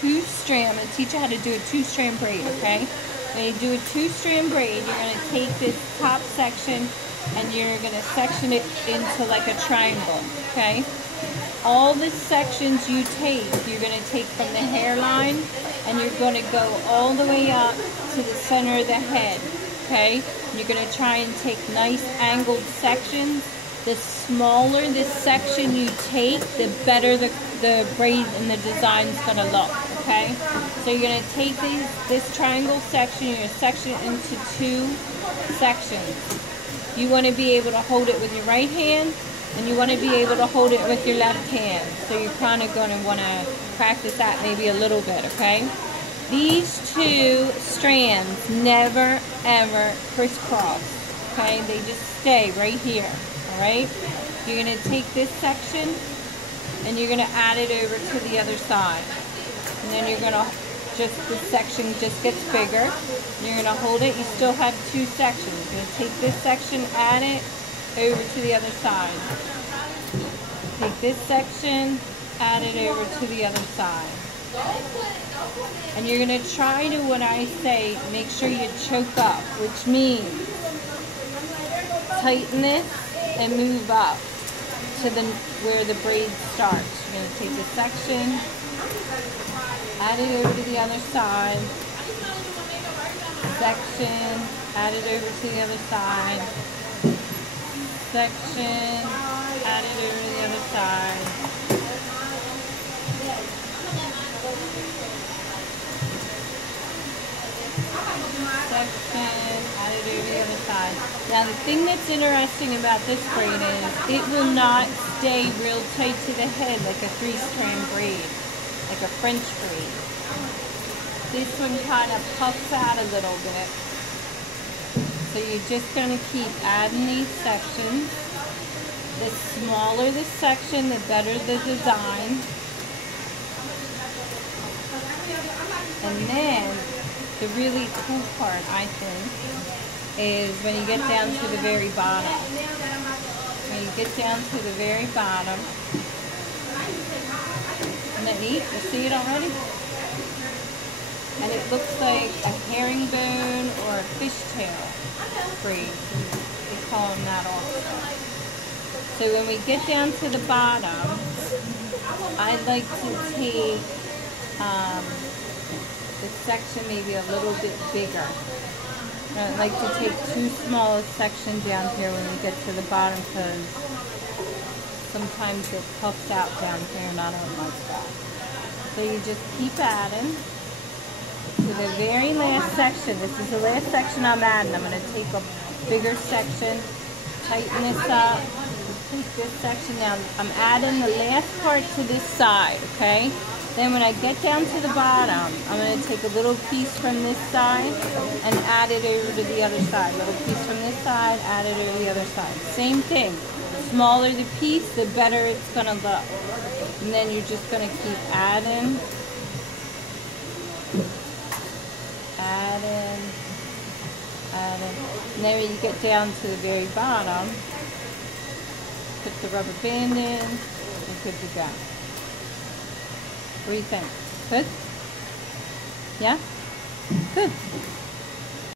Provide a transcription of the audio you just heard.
2-strand. I'm going to teach you how to do a 2-strand braid, okay? When you do a 2-strand braid, you're going to take this top section and you're going to section it into like a triangle, okay? All the sections you take, you're going to take from the hairline and you're going to go all the way up to the center of the head, okay? You're going to try and take nice angled sections. The smaller this section you take, the better the braid and the design's going to look, okay? So you're going to take this triangle section, you're going to section it into 2 sections. You want to be able to hold it with your right hand, and you want to be able to hold it with your left hand. So you're kind of going to want to practice that maybe a little bit, okay? These 2 strands never ever crisscross, okay? They just stay right here, all right? You're going to take this section and you're going to add it over to the other side. And then you're going to this section just gets bigger. You're going to hold it. You still have 2 sections. You're going to take this section, add it over to the other side. Take this section, add it over to the other side. And you're going to try to, when I say, make sure you choke up, which means tighten this and move up to where the braid starts. You're going to take this section, add it over to the other side, section, add it over to the other side, section, add it over to the other side, section, add it over the other side. Now the thing that's interesting about this braid is it will not stay real tight to the head like a 3-strand braid, like a French braid. This one kind of puffs out a little bit. So you're just going to keep adding these sections. The smaller the section, the better the design. And then the really cool part, I think, is when you get down to the very bottom. When you get down to the very bottom, isn't that neat? You see it already? And it looks like a herringbone or a fishtail braid. We call them that also. So when we get down to the bottom, I'd like to take the section maybe a little bit bigger. I'd like to take 2 small sections down here when we get to the bottom, because sometimes it puffs out down here and I don't like that. So you just keep adding to the very last section. This is the last section I'm adding. I'm going to take a bigger section, tighten this up, take this section down. I'm adding the last part to this side, okay? Then when I get down to the bottom, I'm going to take a little piece from this side and add it over to the other side. A little piece from this side, add it over the other side. Same thing. The smaller the piece, the better it's going to look. And then you're just going to keep adding, adding, adding. And then when you get down to the very bottom, put the rubber band in, and good to go. What do you think? Good? Yeah? Good.